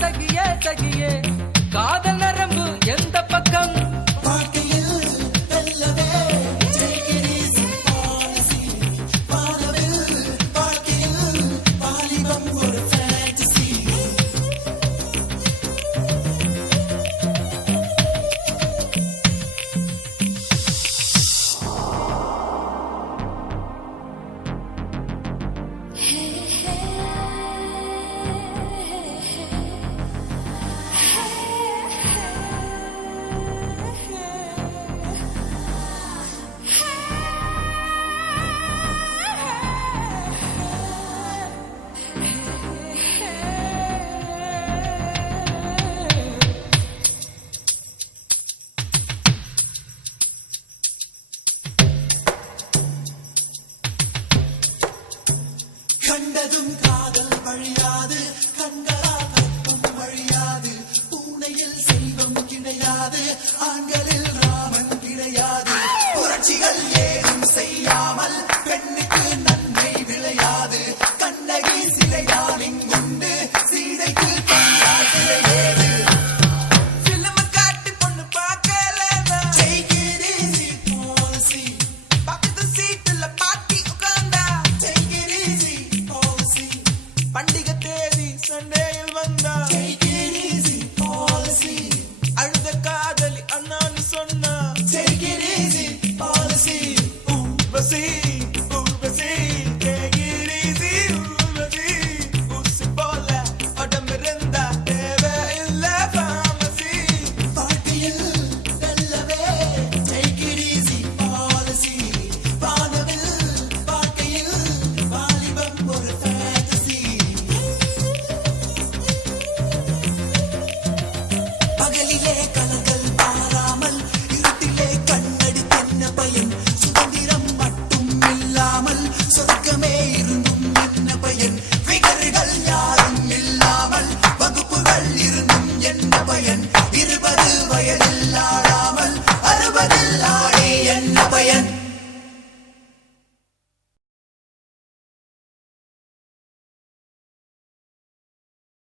சகியே சகியே காதல் நரம்பு எந்த பக்கம் கண்டதும் காதல் வழியாது கண்களா கற்பம் வழியாது பூனையில் செல்வம் கிடையாது ஆண்களில் ராமன் கிடையாது புரட்சிகள் ஏதும் செய்யாமல் பெண்ணுக்கு நன்மை விளையாது கண்ணகி சிலைதான் இங்குண்டு சீதைக்கு கண்டால் சிலை ஏது பண்டிகை தேதி சண்டேயில் வந்தா அழுத காதலி அண்ணான்னு சொன்னா take it easy policy Urvashi Urvashi take it easy Urvashi ஊசி போல உடம்பிருந்தா தேவை இல்ல pharmacy வாழ்க்கையில் வெல்லவே take it easy policy வானவில் வாழ்க்கையில் வாலிபம் ஒரு fantasy பகலிலே கலந்த